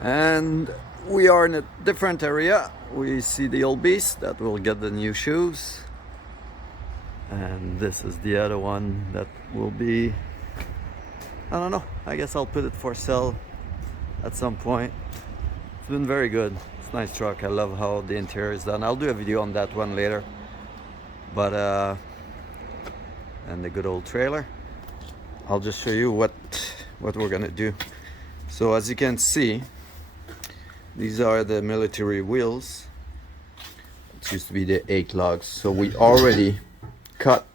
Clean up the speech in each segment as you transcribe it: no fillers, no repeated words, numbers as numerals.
And we are in a different area. We see the old beast that will get the new shoes, and this is the other one that will be, I don't know, I guess I'll put it for sale at some point. It's been very good. It's a nice truck. I love how the interior is done. I'll do a video on that one later. But and the good old trailer, I'll just show you what we're gonna do. So as you can see, these are the military wheels. It used to be the 8 lugs, so we already cut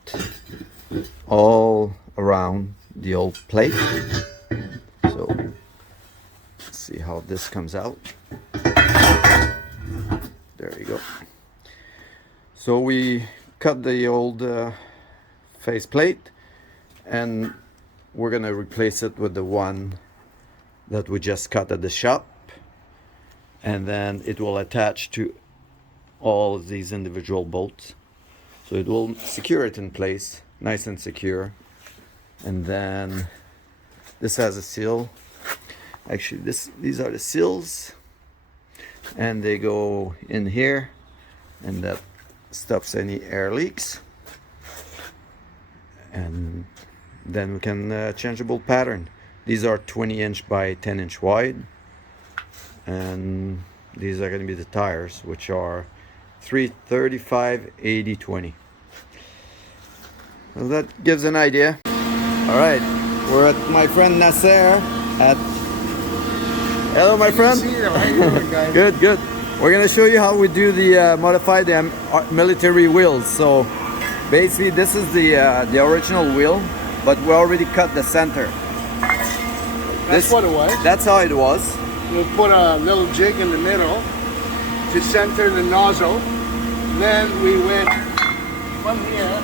all around the old plate. So let's see how this comes out. There you go. So we cut the old face plate, and we're gonna replace it with the one that we just cut at the shop, and then it will attach to all of these individual bolts, so it will secure it in place nice and secure. And then this has a seal. Actually, these are the seals, and they go in here, and that stops any air leaks. And then we can change the bolt pattern. These are 20-inch by 10-inch wide, and these are going to be the tires, which are 335 80 20. Well, that gives an idea. All right, we're at my friend Nasser at. Hello, my friend. See you. How you doing, guys? Good, good. We're gonna show you how we do the modified military wheels. So basically, this is the original wheel, but we already cut the center. That's what it was. That's how it was. We'll put a little jig in the middle to center the nozzle. Then we went from here,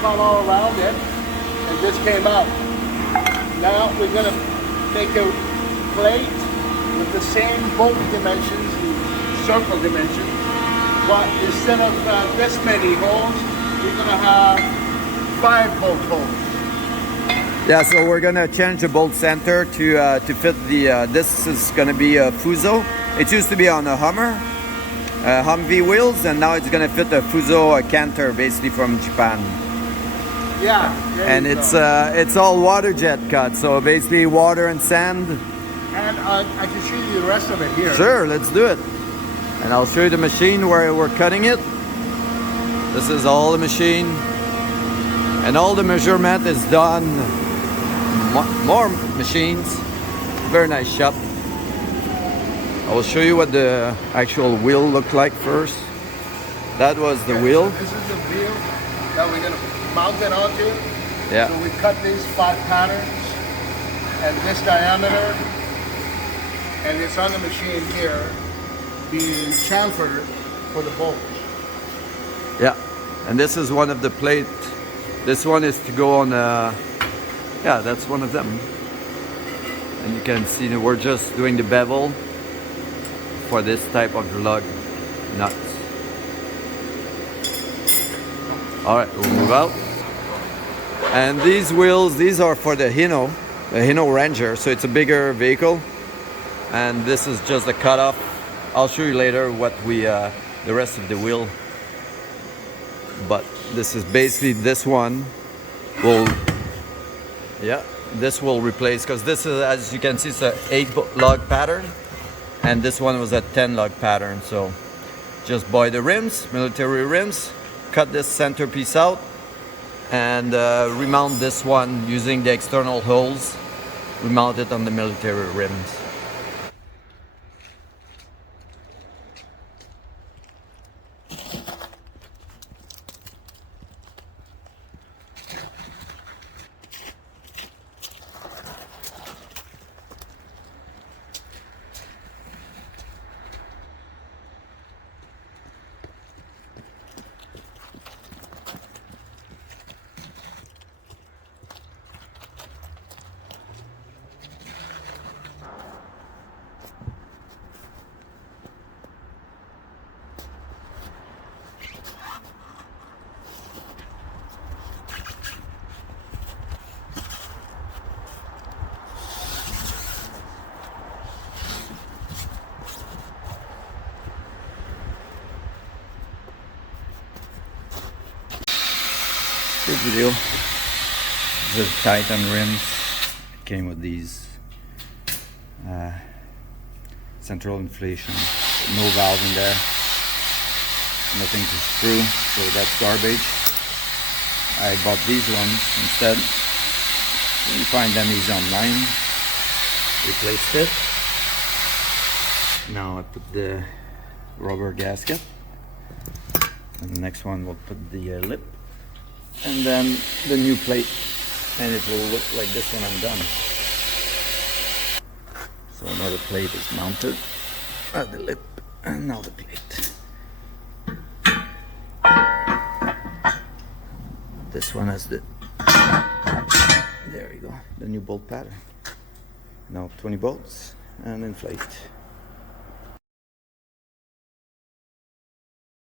cut all around it, and this came out. Now we're gonna make a plate with the same bolt dimensions, the circle dimensions, but instead of this many holes, we're gonna have 5 bolt holes. Yeah, so we're gonna change the bolt center to fit the. This is gonna be a Fuso. It used to be on a Humvee wheels, and now it's gonna fit a Fuso Canter, basically from Japan. Yeah. And it's all water jet cut, so basically water and sand. And I can show you the rest of it here. Sure, let's do it. And I'll show you the machine where we're cutting it. This is all the machine, and all the measurement is done. More machines. Very nice shop. I will show you what the actual wheel looked like first. That was the wheel. So this is the wheel that we're gonna mount it onto. Yeah. So we cut these 5 patterns and this diameter, and it's on the machine here being chamfered for the bolts. Yeah. And this is one of the plate. This one is to go on yeah, that's one of them. And you can see that we're just doing the bevel for this type of lug nuts. All right, we'll move out. And these wheels, these are for the Hino Ranger, so it's a bigger vehicle. And this is just a cutoff. I'll show you later what the rest of the wheel. But this is basically, this one will, yeah, this will replace, because this is, as you can see, it's a 8 lug pattern, and this one was a 10 lug pattern. So just buy the rims, military rims, cut this center piece out, and remount this one using the external holes. Remount it on the military rims. video. This is Titan rims. It came with these central inflation, no valve in there, nothing to screw, so that's garbage. I bought these ones instead. You find them easy online. Replaced it. Now I put the rubber gasket, and the next one we'll put the lip, and then the new plate, and it will look like this when I'm done. So another plate is mounted at the lip, and now the plate. This one has the, there you go, the new bolt pattern. Now 20 bolts and inflate.